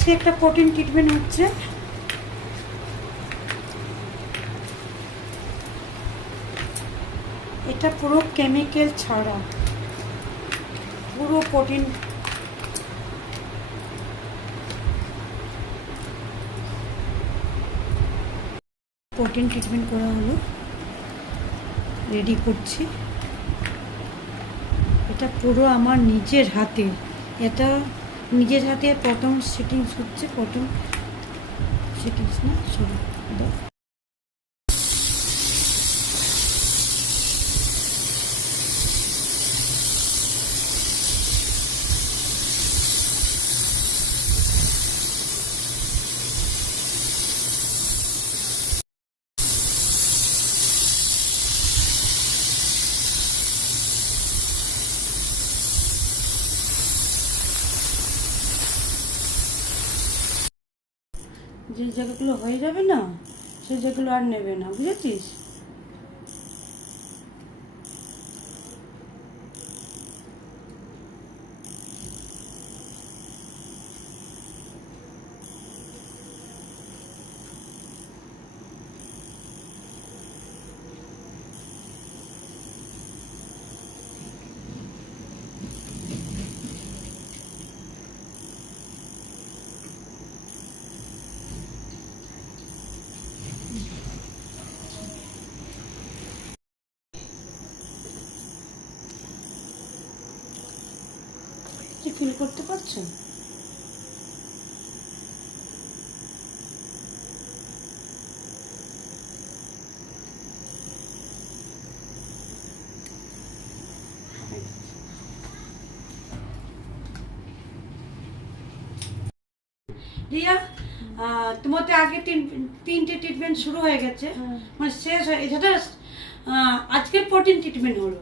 আজকে একটা protein treatment হচ্ছে। এটা পুরো কেমিক্যাল ছাড়া, পুরো প্রোটিন ট্রিটমেন্ট করা হলো, রেডি করছি। এটা পুরো আমার নিজের হাতে, এটা নিজের হাতে প্রথম সেটিংস হচ্ছে, প্রথম সেটিংস না সরি যে জায়গাগুলো হয়ে যাবে না সেই জায়গাগুলো আর নেবে না, বুঝেছিস? কি ফিল করতে পারছো? রিয়া, তোমার তো আগে তিনটে ট্রিটমেন্ট শুরু হয়ে গেছে, মানে শেষ হয়ে এটা আজকে প্রোটিন ট্রিটমেন্ট হলো।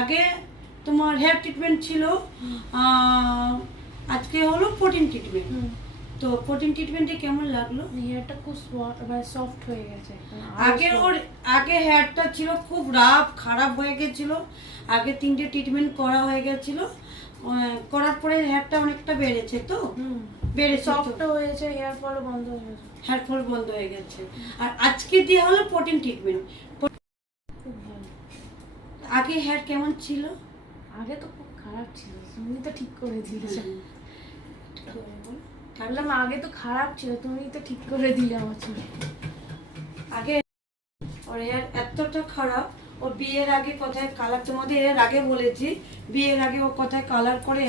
আগে তোমার হেয়ার ট্রিটমেন্ট ছিল, আজকে হলো প্রোটিন ট্রিটমেন্ট। তো প্রোটিন ট্রিটমেন্টে কেমন লাগলো? হেয়ারটা খুব সফট হয়ে গেছে। আগে হেয়ারটা ছিল খুব রাফ, খারাপ হয়ে গেছিল। আগে তিনটে ট্রিটমেন্ট করা হয়ে গেছিল, করার পরে হেয়ারটা অনেকটা বেড়েছে, তো বেড়েছে, সফট হয়েছে, হেয়ার ফল বন্ধ হয়ে গেছে। হেয়ার ফল বন্ধ হয়ে গেছে। আর আজকে দেওয়া হলো প্রোটিন ট্রিটমেন্ট। খুব ভালো। আগে হেয়ার কেমন ছিল? আগে তো খুব খারাপ ছিল, তুমি তো ঠিক করে দিলে। বললাম আগে তো খারাপ ছিল, তুমি তো ঠিক করে দিলে আমার চুল। আগে ওর হেয়ার এতটা খারাপ, ও বিয়ের আগে কোথায় কালার, তোমাদের এর আগে বলেছি, বিয়ের আগে ও কোথায় কালার করে